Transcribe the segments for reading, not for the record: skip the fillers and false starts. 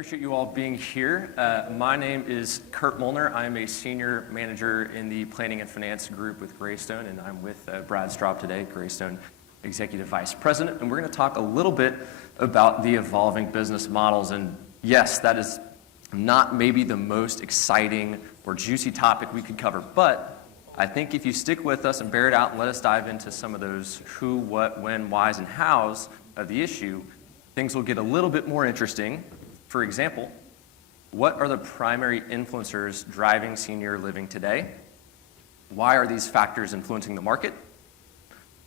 Appreciate you all being here. My name is Kurt Muellner. I'm a senior manager in the planning and finance group with Greystone, and I'm with Brad Straub today, Greystone Executive Vice President. And we're going to talk a little bit about the evolving business models. And yes, that is not maybe the most exciting or juicy topic we could cover, but I think if you stick with us and bear it out and let us dive into some of those who, what, when, whys, and hows of the issue, things will get a little bit more interesting. For example, what are the primary influencers driving senior living today? Why are these factors influencing the market?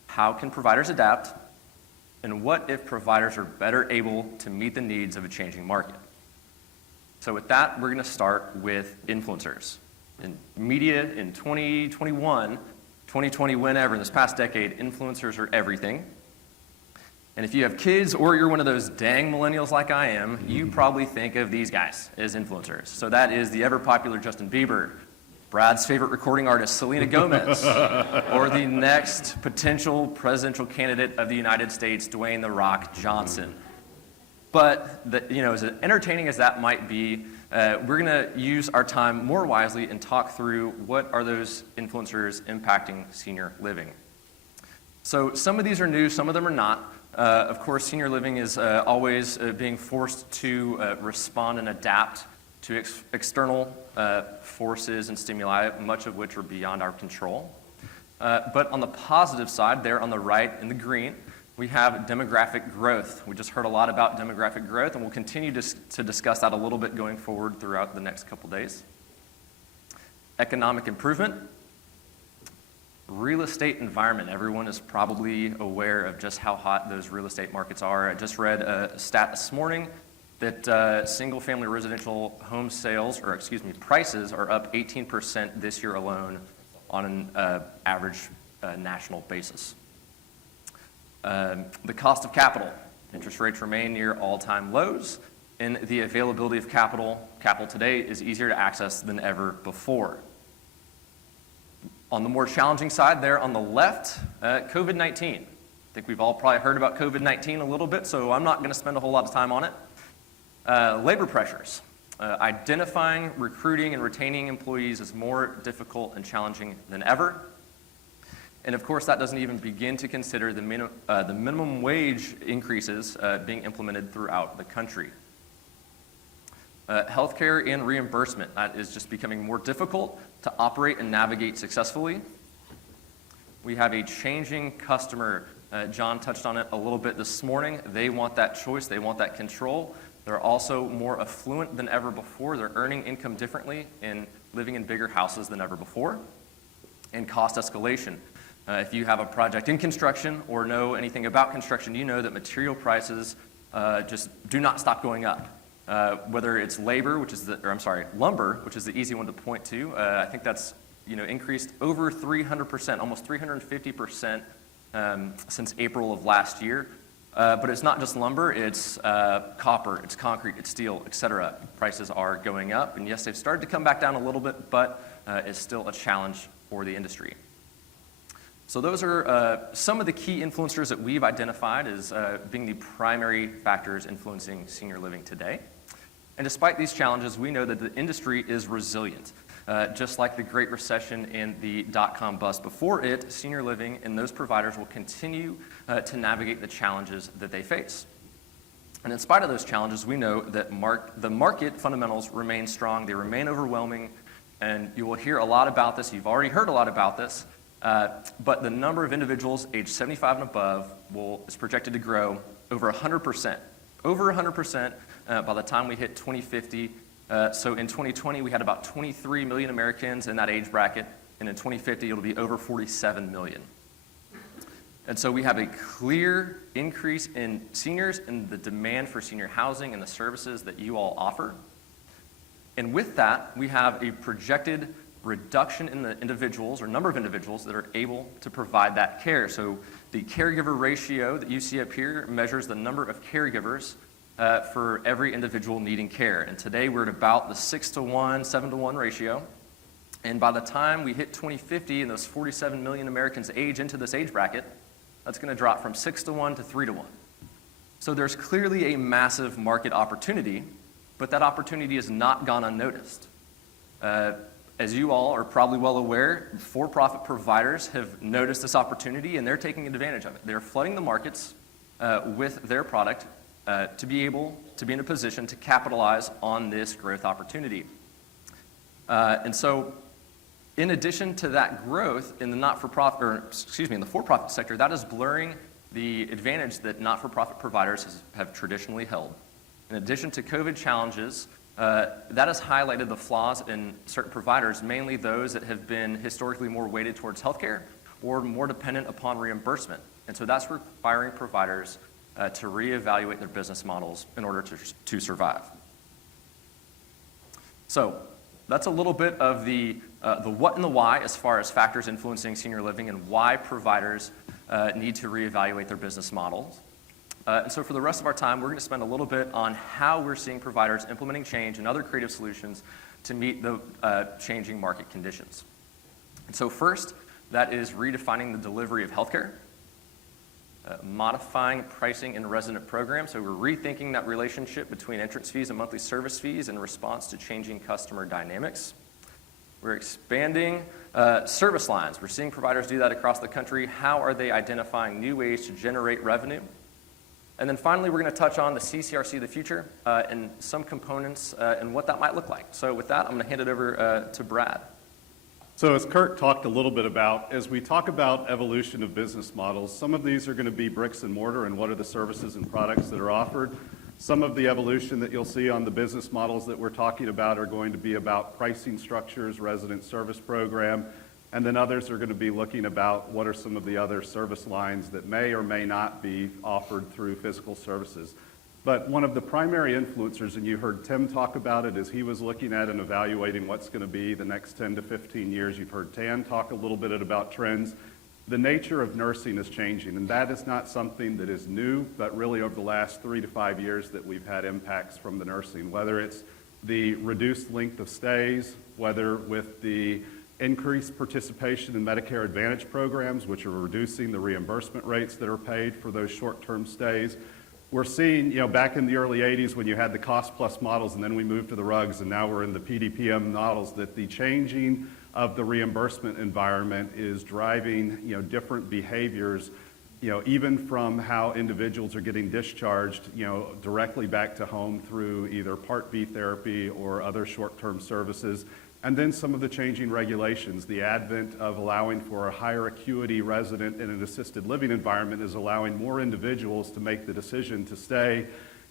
How can providers adapt? And what if providers are better able to meet the needs of a changing market? So with that, we're going to start with influencers. In media in 2021, 2020, whenever, in this past decade, influencers are everything. And if you have kids or you're one of those dang millennials like I am, you probably think of these guys as influencers. So that is the ever-popular Justin Bieber, Brad's favorite recording artist, Selena Gomez, or the next potential presidential candidate of the United States, Dwayne "The Rock" Johnson. But as entertaining as that might be, we're going to use our time more wisely and talk through what are those influencers impacting senior living. So some of these are new, some of them are not. Of course, senior living is always being forced to respond and adapt to external forces and stimuli, much of which are beyond our control. But on the positive side, there on the right in the green, we have demographic growth. We just heard a lot about demographic growth, and we'll continue to discuss that a little bit going forward throughout the next couple days. Economic improvement. Real estate environment. Everyone is probably aware of just how hot those real estate markets are. I just read a stat this morning that single-family residential home sales, prices are up 18% this year alone on an average national basis. The cost of capital. Interest rates remain near all-time lows, and the availability of capital today is easier to access than ever before. On the more challenging side there on the left, COVID-19. I think we've all probably heard about COVID-19 a little bit, so I'm not going to spend a whole lot of time on it. Labor pressures. Identifying, recruiting, and retaining employees is more difficult and challenging than ever. And of course, that doesn't even begin to consider the minimum wage increases being implemented throughout the country. Healthcare and reimbursement. That is just becoming more difficult to operate and navigate successfully. We have a changing customer. John touched on it a little bit this morning. They want that choice. They want that control. They're also more affluent than ever before. They're earning income differently and living in bigger houses than ever before. And cost escalation. If you have a project in construction or know anything about construction, you know that material prices just do not stop going up. Whether it's lumber, which is the easy one to point to. I think that's increased over 300%, almost 350% since April of last year. But it's not just lumber; it's copper, it's concrete, it's steel, etc. Prices are going up, and yes, they've started to come back down a little bit, but it's still a challenge for the industry. So those are some of the key influencers that we've identified as being the primary factors influencing senior living today. And despite these challenges, we know that the industry is resilient. Just like the Great Recession and the dot-com bust before it, senior living and those providers will continue to navigate the challenges that they face. And in spite of those challenges, we know that the market fundamentals remain strong. They remain overwhelming, and you will hear a lot about this. You've already heard a lot about this. But the number of individuals aged 75 and above is projected to grow over 100%. Over 100% by the time we hit 2050. So in 2020, we had about 23 million Americans in that age bracket, and in 2050, it'll be over 47 million. And so we have a clear increase in seniors and the demand for senior housing and the services that you all offer. And with that, we have a projected reduction in the individuals or number of individuals that are able to provide that care. So the caregiver ratio that you see up here measures the number of caregivers for every individual needing care. And today we're at about the 6-to-1, 7-to-1 ratio. And by the time we hit 2050 and those 47 million Americans age into this age bracket, that's going to drop from 6-to-1 to 3-to-1. So there's clearly a massive market opportunity, but that opportunity has not gone unnoticed. As you all are probably well aware, for-profit providers have noticed this opportunity and they're taking advantage of it. They're flooding the markets with their product to be able to be in a position to capitalize on this growth opportunity. And so, in addition to that growth in the in the for-profit sector, that is blurring the advantage that not-for-profit providers have traditionally held. In addition to COVID challenges, that has highlighted the flaws in certain providers, mainly those that have been historically more weighted towards healthcare or more dependent upon reimbursement. And so that's requiring providers to reevaluate their business models in order to survive. So that's a little bit of the what and the why as far as factors influencing senior living and why providers need to reevaluate their business models. And so for the rest of our time, we're going to spend a little bit on how we're seeing providers implementing change and other creative solutions to meet the changing market conditions. And so first, that is redefining the delivery of healthcare, modifying pricing in resident programs. So we're rethinking that relationship between entrance fees and monthly service fees in response to changing customer dynamics. We're expanding service lines. We're seeing providers do that across the country. How are they identifying new ways to generate revenue? And then finally, we're going to touch on the CCRC of the future and some components and what that might look like. So with that, I'm going to hand it over to Brad. So as Kurt talked a little bit about, as we talk about evolution of business models, some of these are going to be bricks and mortar and what are the services and products that are offered. Some of the evolution that you'll see on the business models that we're talking about are going to be about pricing structures, resident service program, and then others are going to be looking about what are some of the other service lines that may or may not be offered through physical services. But one of the primary influencers, and you heard Tim talk about it as he was looking at and evaluating what's going to be the next 10 to 15 years. You've heard Tan talk a little bit about trends. The nature of nursing is changing, and that is not something that is new, but really over the last 3 to 5 years that we've had impacts from the nursing, whether it's the reduced length of stays, whether with the increased participation in Medicare Advantage programs, which are reducing the reimbursement rates that are paid for those short-term stays. We're seeing, back in the early 80s when you had the cost-plus models and then we moved to the RUGs and now we're in the PDPM models, that the changing of the reimbursement environment is driving, different behaviors, even from how individuals are getting discharged, directly back to home through either Part B therapy or other short-term services. And then some of the changing regulations, the advent of allowing for a higher acuity resident in an assisted living environment is allowing more individuals to make the decision to stay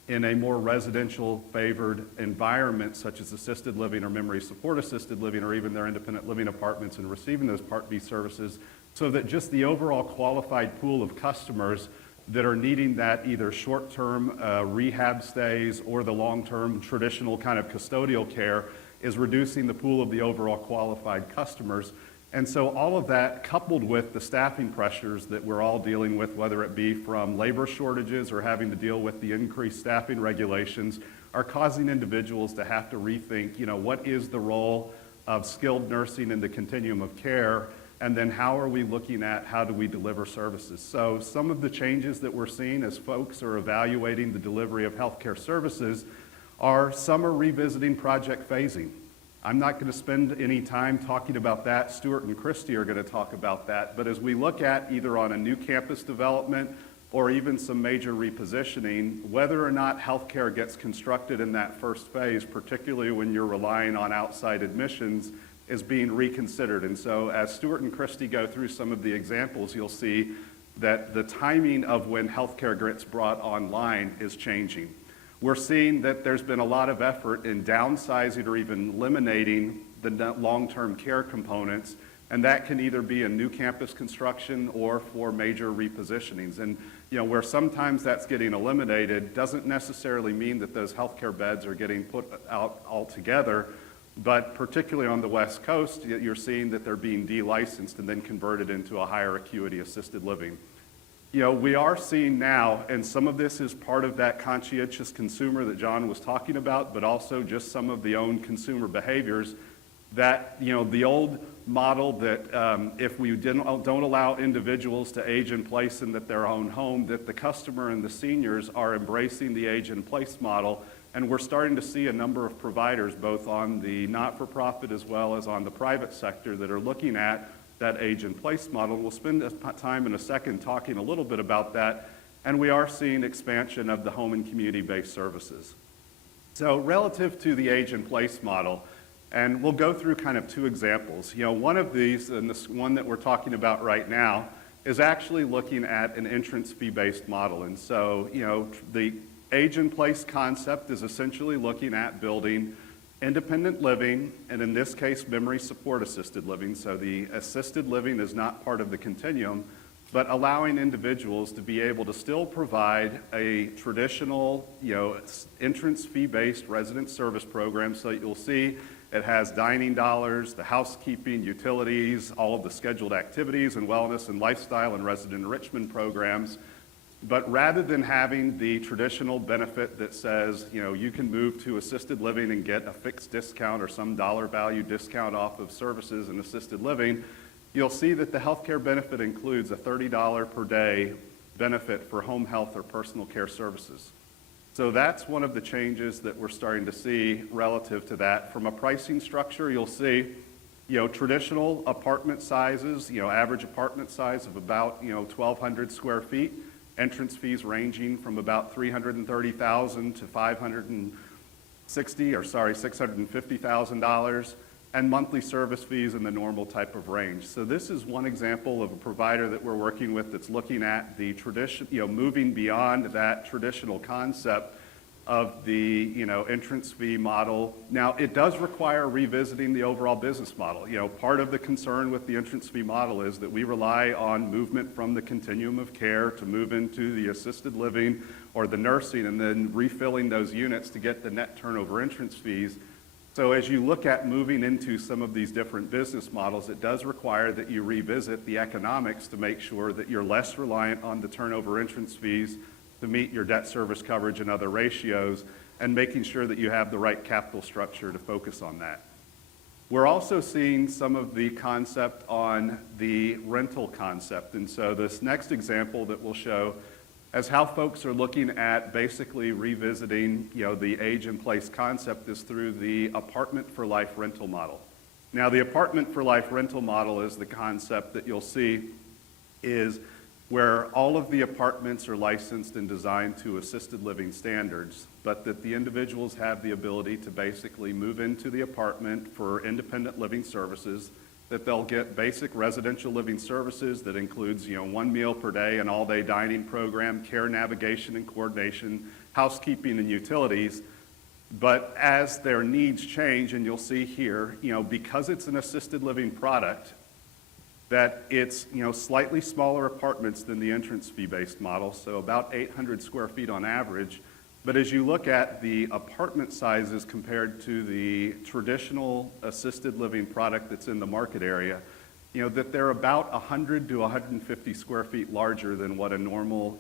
in a more residential favored environment, such as assisted living or memory support assisted living or even their independent living apartments, and receiving those Part B services, so that just the overall qualified pool of customers that are needing that either short-term rehab stays or the long-term traditional kind of custodial care is reducing the pool of the overall qualified customers. And so all of that, coupled with the staffing pressures that we're all dealing with, whether it be from labor shortages or having to deal with the increased staffing regulations, are causing individuals to have to rethink, what is the role of skilled nursing in the continuum of care, and then how are we looking at how do we deliver services. So some of the changes that we're seeing as folks are evaluating the delivery of healthcare services are some are revisiting project phasing. I'm not going to spend any time talking about that. Stuart and Christy are going to talk about that. But as we look at either on a new campus development or even some major repositioning, whether or not healthcare gets constructed in that first phase, particularly when you're relying on outside admissions, is being reconsidered. And so as Stuart and Christy go through some of the examples, you'll see that the timing of when healthcare gets brought online is changing. We're seeing that there's been a lot of effort in downsizing or even eliminating the long-term care components, and that can either be a new campus construction or for major repositionings. And where sometimes that's getting eliminated doesn't necessarily mean that those healthcare beds are getting put out altogether, but particularly on the West Coast, you're seeing that they're being delicensed and then converted into a higher acuity assisted living. We are seeing now, and some of this is part of that conscientious consumer that John was talking about, but also just some of the own consumer behaviors, that, the old model that if we don't allow individuals to age in place in their own home, that the customer and the seniors are embracing the age in place model And we're starting to see a number of providers, both on the not-for-profit as well as on the private sector, that are looking at that age-in-place model. We'll spend time in a second talking a little bit about that. And we are seeing expansion of the home and community-based services. So relative to the age-in-place model, and we'll go through kind of two examples. One of these, and this one that we're talking about right now, is actually looking at an entrance fee-based model. And so, the age-in-place concept is essentially looking at building independent living, and in this case, memory support assisted living. So the assisted living is not part of the continuum, but allowing individuals to be able to still provide a traditional, entrance fee-based resident service program. So you'll see it has dining dollars, the housekeeping, utilities, all of the scheduled activities and wellness and lifestyle and resident enrichment programs. But rather than having the traditional benefit that says, you can move to assisted living and get a fixed discount or some dollar value discount off of services in assisted living, you'll see that the healthcare benefit includes a $30 per day benefit for home health or personal care services. So that's one of the changes that we're starting to see relative to that. From a pricing structure, you'll see, traditional apartment sizes, average apartment size of about, 1,200 square feet, entrance fees ranging from about $330,000 to $650,000, and monthly service fees in the normal type of range. So this is one example of a provider that we're working with that's looking at the tradition, moving beyond that traditional concept of the, entrance fee model. Now, it does require revisiting the overall business model. Part of the concern with the entrance fee model is that we rely on movement from the continuum of care to move into the assisted living or the nursing, and then refilling those units to get the net turnover entrance fees. So as you look at moving into some of these different business models, it does require that you revisit the economics to make sure that you're less reliant on the turnover entrance fees to meet your debt service coverage and other ratios, and making sure that you have the right capital structure to focus on that. We're also seeing some of the concept on the rental concept. And so this next example that we'll show as how folks are looking at basically revisiting, the age-in-place concept is through the apartment for life rental model. Now, the apartment for life rental model is the concept that you'll see is where all of the apartments are licensed and designed to assisted living standards, but that the individuals have the ability to basically move into the apartment for independent living services, that they'll get basic residential living services that includes, one meal per day, an all-day dining program, care navigation and coordination, housekeeping and utilities. But as their needs change, and you'll see here, because it's an assisted living product, that it's, slightly smaller apartments than the entrance fee-based model, so about 800 square feet on average. But as you look at the apartment sizes compared to the traditional assisted living product that's in the market area, that they're about 100 to 150 square feet larger than what a normal,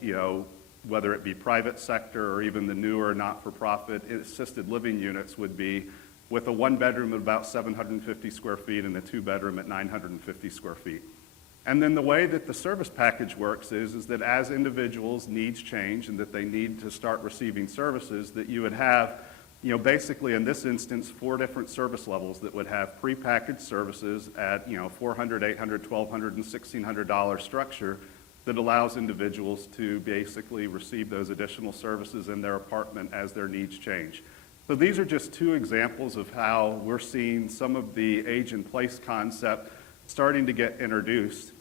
whether it be private sector or even the newer not-for-profit assisted living units would be, with a one-bedroom at about 750 square feet and a two-bedroom at 950 square feet. And then the way that the service package works is that as individuals' needs change and that they need to start receiving services, that you would have, basically in this instance, 4 different service levels that would have prepackaged services at, $400, $800, $1,200, and $1,600 structure that allows individuals to basically receive those additional services in their apartment as their needs change. So these are just 2 examples of how we're seeing some of the age-in-place concept starting to get introduced.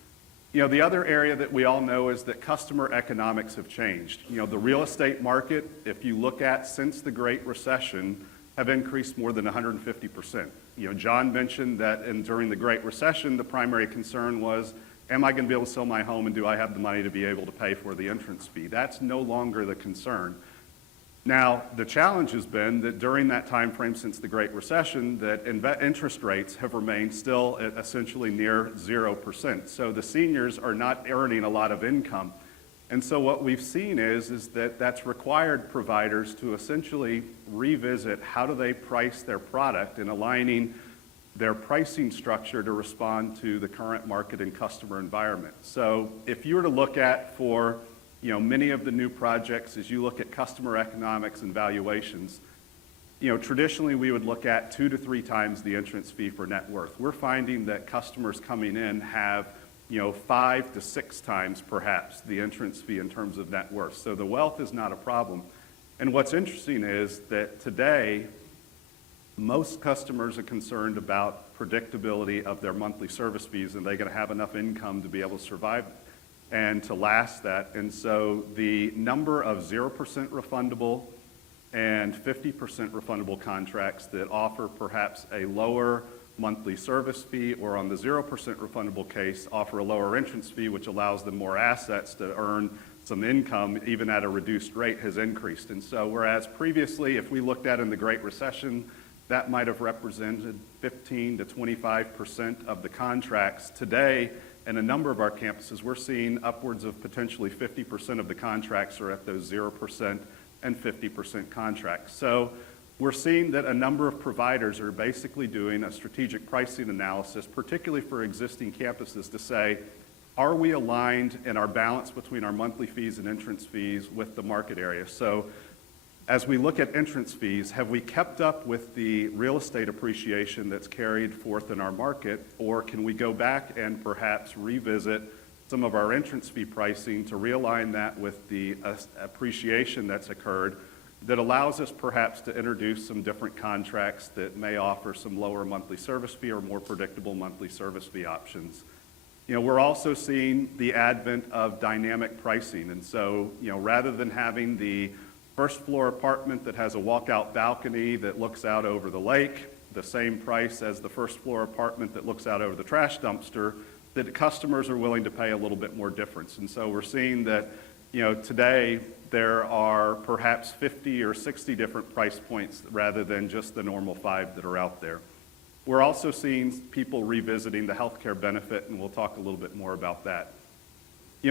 The other area that we all know is that customer economics have changed. The real estate market, if you look at since the Great Recession, have increased more than 150%. John mentioned that during the Great Recession, the primary concern was, am I going to be able to sell my home, and do I have the money to be able to pay for the entrance fee? That's no longer the concern. Now, the challenge has been that during that time frame since the Great Recession, that interest rates have remained still at essentially near 0%. So the seniors are not earning a lot of income. And so what we've seen is that that's required providers to essentially revisit how do they price their product and aligning their pricing structure to respond to the current market and customer environment. So if you were to look at for many of the new projects, as you look at customer economics and valuations, Traditionally we would look at 2 to 3 times the entrance fee for net worth. We're finding that customers coming in have 5 to 6 times perhaps the entrance fee in terms of net worth. So the wealth is not a problem. And what's interesting is that today, most customers are concerned about predictability of their monthly service fees, and they're going to have enough income to be able to survive and to last that. And so the number of 0% refundable and 50% refundable contracts that offer perhaps a lower monthly service fee, or on the 0% refundable case, offer a lower entrance fee, which allows them more assets to earn some income even at a reduced rate, has increased. And so whereas previously, if we looked at in the Great Recession, that might have represented 15 to 25% of the contracts. Today, in a number of our campuses, we're seeing upwards of potentially 50% of the contracts are at those 0% and 50% contracts. So we're seeing that a number of providers are basically doing a strategic pricing analysis, particularly for existing campuses, to say, are we aligned in our balance between our monthly fees and entrance fees with the market area? So as we look at entrance fees, have we kept up with the real estate appreciation that's carried forth in our market, or can we go back and perhaps revisit some of our entrance fee pricing to realign that with the appreciation that's occurred, that allows us perhaps to introduce some different contracts that may offer some lower monthly service fee or more predictable monthly service fee options. We're also seeing the advent of dynamic pricing. And so, rather than having the first floor apartment that has a walkout balcony that looks out over the lake, the same price as the first floor apartment that looks out over the trash dumpster, that customers are willing to pay a little bit more difference. And so we're seeing that, today there are perhaps 50 or 60 different price points rather than just the normal 5 that are out there. We're also seeing people revisiting the healthcare benefit, and we'll talk a little bit more about that.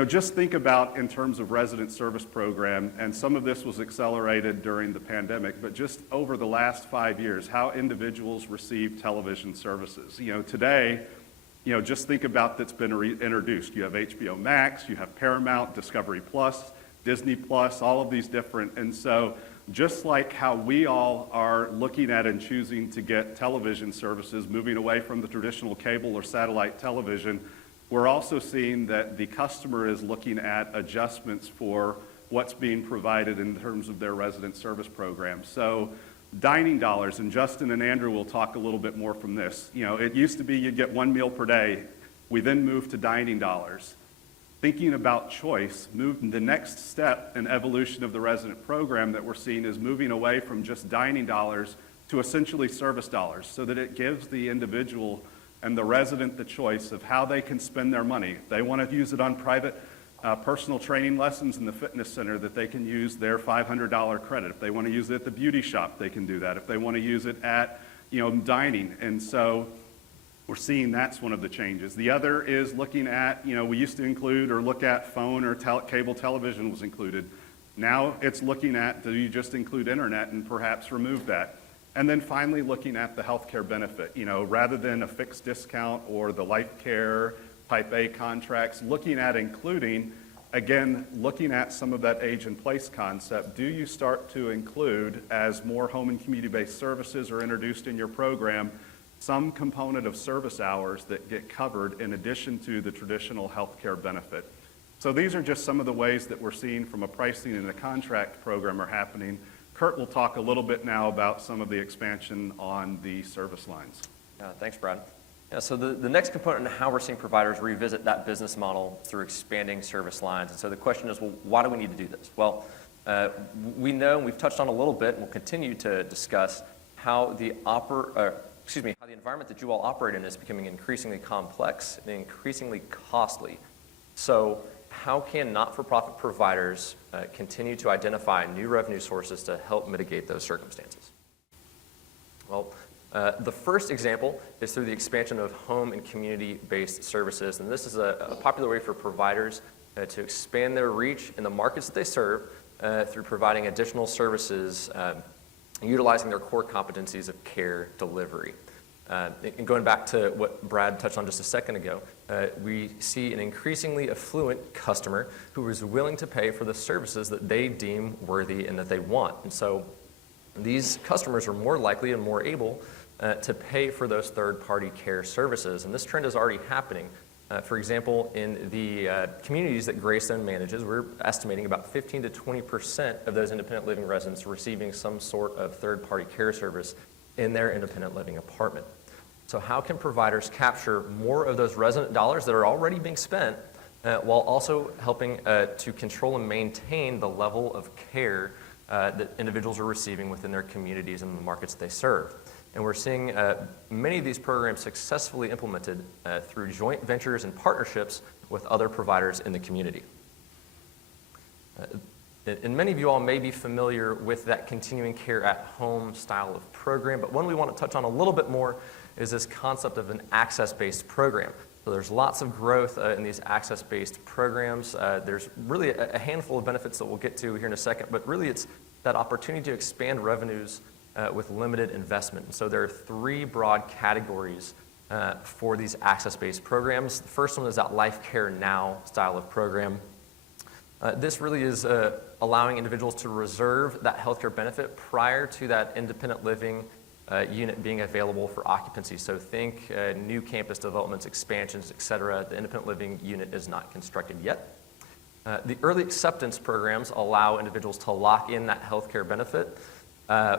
Just think about in terms of resident service program, and some of this was accelerated during the pandemic, but just over the last 5 years, how individuals receive television services. Today, just think about that's been introduced. You have HBO Max, you have Paramount, Discovery Plus, Disney Plus, all of these different. And so just like how we all are looking at and choosing to get television services, moving away from the traditional cable or satellite television, we're also seeing that the customer is looking at adjustments for what's being provided in terms of their resident service program. So dining dollars, and Justin and Andrew will talk a little bit more from this. It used to be you'd get 1 meal per day. We then moved to dining dollars. Thinking about choice, the next step in evolution of the resident program that we're seeing is moving away from just dining dollars to essentially service dollars, so that it gives the individual and the resident the choice of how they can spend their money. If they want to use it on private personal training lessons in the fitness center, that they can use their $500 credit. If they want to use it at the beauty shop, they can do that. If they want to use it at dining. And so we're seeing that's one of the changes. The other is looking at, we used to include or look at phone or cable television was included. Now it's looking at, do you just include internet and perhaps remove that? And then finally looking at the healthcare benefit, rather than a fixed discount or the life care type A contracts, looking at including, again, looking at some of that age in place concept. Do you start to include, as more home and community-based services are introduced in your program, some component of service hours that get covered in addition to the traditional healthcare benefit? So these are just some of the ways that we're seeing from a pricing and a contract program are happening. Kurt will talk a little bit now about some of the expansion on the service lines. Thanks, Brad. So the next component in how we're seeing providers revisit that business model through expanding service lines. And so the question is, well, why do we need to do this? Well, we know, and we've touched on a little bit, and we'll continue to discuss how the environment that you all operate in is becoming increasingly complex and increasingly costly. So how can not-for-profit providers continue to identify new revenue sources to help mitigate those circumstances? Well, the first example is through the expansion of home and community-based services, and this is a popular way for providers to expand their reach in the markets that they serve through providing additional services, utilizing their core competencies of care delivery. And going back to what Brad touched on just a second ago, we see an increasingly affluent customer who is willing to pay for the services that they deem worthy and that they want. And so these customers are more likely and more able to pay for those third-party care services. And this trend is already happening. For example, in the communities that Greystone manages, we're estimating about 15 to 20% of those independent living residents receiving some sort of third-party care service in their independent living apartment. So how can providers capture more of those resident dollars that are already being spent while also helping to control and maintain the level of care that individuals are receiving within their communities and the markets they serve? And we're seeing many of these programs successfully implemented through joint ventures and partnerships with other providers in the community. And many of you all may be familiar with that continuing care at home style of program, but one we want to touch on a little bit more is this concept of an access-based program. So there's lots of growth in these access-based programs. There's really a handful of benefits that we'll get to here in a second, but really it's that opportunity to expand revenues with limited investment. And so there are three broad categories for these access-based programs. The first one is that Life Care Now style of program. This really is allowing individuals to reserve that healthcare benefit prior to that independent living unit being available for occupancy. So think new campus developments, expansions, et cetera. The independent living unit is not constructed yet. The early acceptance programs allow individuals to lock in that healthcare benefit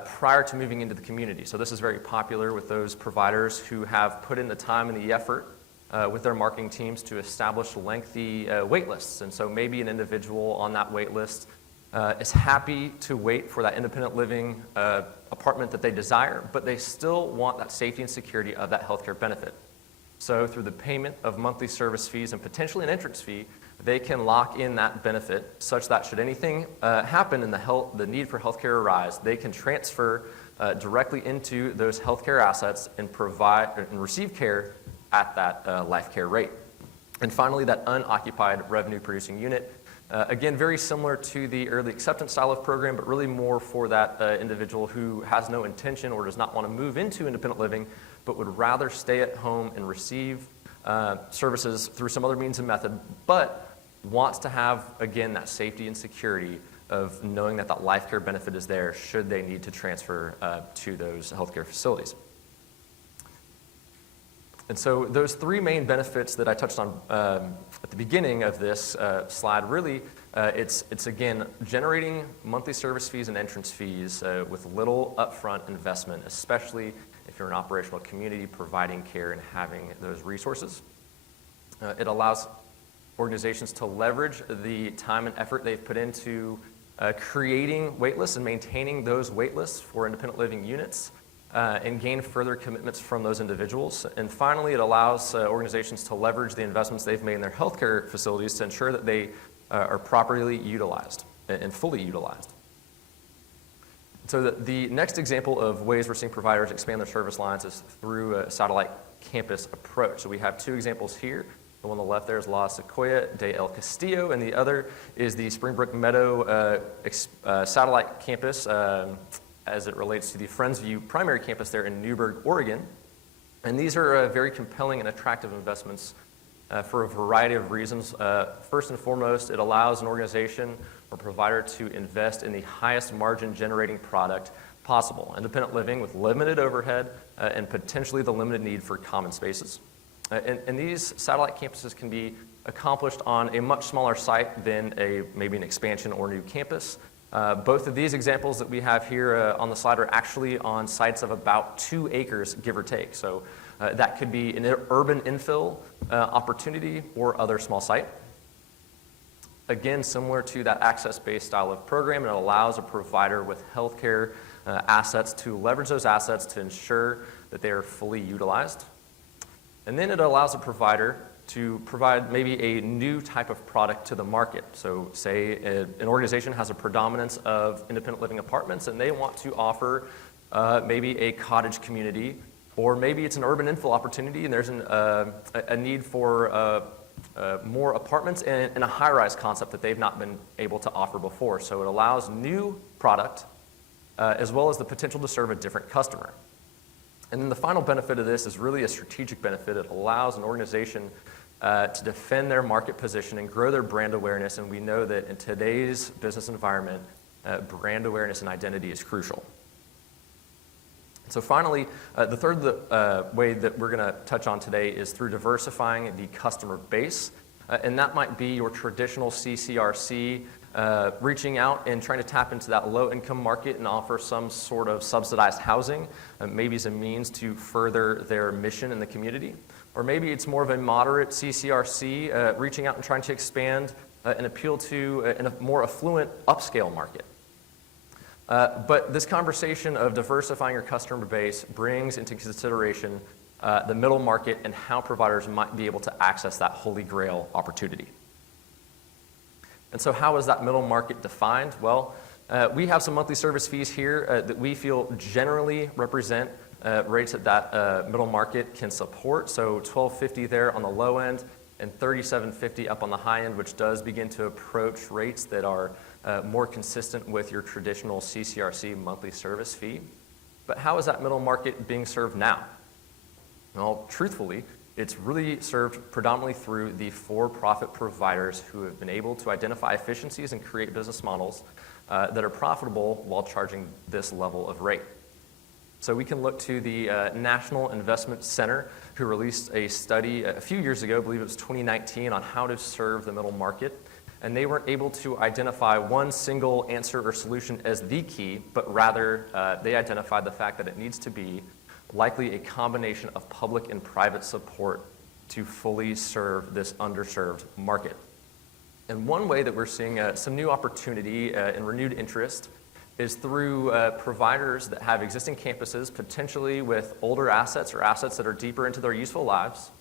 prior to moving into the community. So this is very popular with those providers who have put in the time and the effort with their marketing teams to establish lengthy wait lists. And so maybe an individual on that wait list is happy to wait for that independent living apartment that they desire, but they still want that safety and security of that healthcare benefit. So through the payment of monthly service fees and potentially an entrance fee, they can lock in that benefit such that should anything happen and the need for healthcare arise, they can transfer directly into those healthcare assets and provide and receive care at that life care rate. And finally, that unoccupied revenue producing unit. Again, very similar to the early acceptance style of program, but really more for that individual who has no intention or does not want to move into independent living, but would rather stay at home and receive services through some other means and method, but wants to have, again, that safety and security of knowing that that life care benefit is there should they need to transfer to those healthcare facilities. And so those three main benefits that I touched on at the beginning of this slide, really, it's again, generating monthly service fees and entrance fees with little upfront investment, especially if you're an operational community providing care and having those resources. It allows organizations to leverage the time and effort they've put into creating waitlists and maintaining those waitlists for independent living units and gain further commitments from those individuals. And finally, it allows organizations to leverage the investments they've made in their healthcare facilities to ensure that they are properly utilized and fully utilized. So the next example of ways we're seeing providers expand their service lines is through a satellite campus approach. So we have two examples here. The one on the left there is La Sequoia de El Castillo, and the other is the Springbrook Meadow satellite campus as it relates to the Friendsview primary campus there in Newberg, Oregon. And these are very compelling and attractive investments for a variety of reasons. First and foremost, it allows an organization or provider to invest in the highest margin generating product possible, independent living with limited overhead and potentially the limited need for common spaces. And these satellite campuses can be accomplished on a much smaller site than maybe an expansion or new campus. Both of these examples that we have here on the slide are actually on sites of about 2 acres, give or take. So that could be an urban infill opportunity or other small site. Again, similar to that access-based style of program, it allows a provider with healthcare assets to leverage those assets to ensure that they are fully utilized. And then it allows a provider to provide maybe a new type of product to the market. So say an organization has a predominance of independent living apartments and they want to offer maybe a cottage community, or maybe it's an urban infill opportunity and there's a need for more apartments and a high-rise concept that they've not been able to offer before. So it allows new product as well as the potential to serve a different customer. And then the final benefit of this is really a strategic benefit. It allows an organization to defend their market position and grow their brand awareness. And we know that in today's business environment, brand awareness and identity is crucial. So finally, the third way that we're going to touch on today is through diversifying the customer base. And that might be your traditional CCRC reaching out and trying to tap into that low-income market and offer some sort of subsidized housing, maybe as a means to further their mission in the community. Or maybe it's more of a moderate CCRC reaching out and trying to expand and appeal to a more affluent upscale market. But this conversation of diversifying your customer base brings into consideration the middle market and how providers might be able to access that holy grail opportunity. And so how is that middle market defined? Well, we have some monthly service fees here that we feel generally represent rates that middle market can support. So $12.50 there on the low end and $37.50 up on the high end, which does begin to approach rates that are more consistent with your traditional CCRC monthly service fee. But how is that middle market being served now? Well, truthfully, it's really served predominantly through the for-profit providers who have been able to identify efficiencies and create business models that are profitable while charging this level of rate. So we can look to the National Investment Center, who released a study a few years ago, I believe it was 2019, on how to serve the middle market. And they weren't able to identify one single answer or solution as the key, but rather they identified the fact that it needs to be likely a combination of public and private support to fully serve this underserved market. And one way that we're seeing some new opportunity and renewed interest is through providers that have existing campuses, potentially with older assets or assets that are deeper into their useful lives,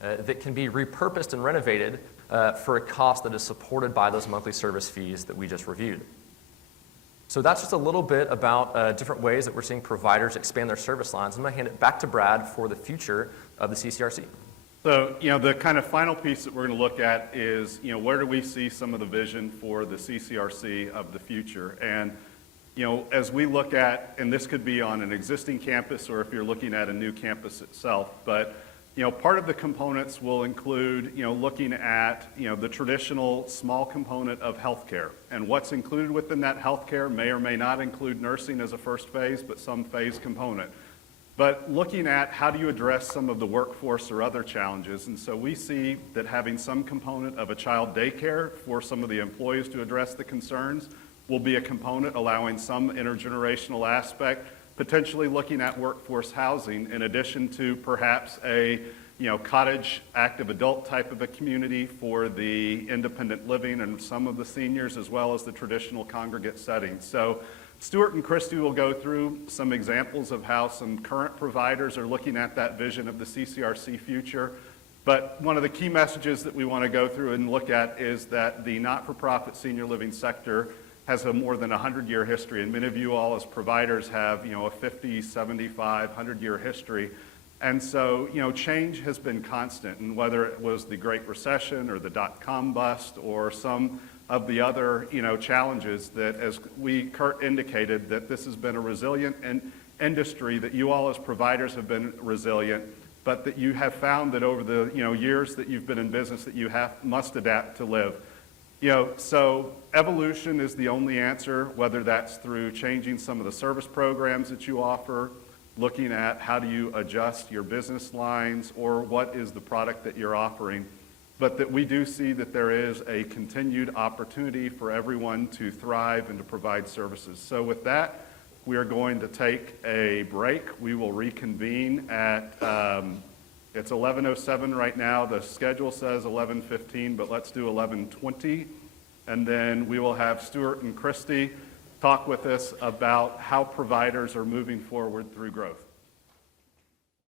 that can be repurposed and renovated for a cost that is supported by those monthly service fees that we just reviewed. So that's just a little bit about different ways that we're seeing providers expand their service lines. I'm going to hand it back to Brad for the future of the CCRC. So, the kind of final piece that we're going to look at is, where do we see some of the vision for the CCRC of the future? And, as we look at, and this could be on an existing campus or if you're looking at a new campus itself, but part of the components will include, looking at, the traditional small component of healthcare. And what's included within that healthcare may or may not include nursing as a first phase, but some phase component. But looking at how do you address some of the workforce or other challenges. And so we see that having some component of a child daycare for some of the employees to address the concerns will be a component allowing some intergenerational aspect, potentially looking at workforce housing in addition to perhaps a cottage active adult type of a community for the independent living and some of the seniors, as well as the traditional congregate settings. So Stuart and Christy will go through some examples of how some current providers are looking at that vision of the CCRC future. But one of the key messages that we want to go through and look at is that the not-for-profit senior living sector has a more than 100-year history, and many of you all as providers have, a 50, 75, 100-year history. And so, change has been constant, and whether it was the Great Recession or the dot-com bust or some of the other, challenges that, as Kurt indicated, that this has been a resilient industry, that you all as providers have been resilient, but that you have found that over the, years that you've been in business that you must adapt to live. So evolution is the only answer, whether that's through changing some of the service programs that you offer, looking at how do you adjust your business lines, or what is the product that you're offering. But that we do see that there is a continued opportunity for everyone to thrive and to provide services. So with that, we are going to take a break. We will reconvene at it's 11:07 right now. The schedule says 11:15, but let's do 11:20. And then we will have Stuart and Christy talk with us about how providers are moving forward through growth.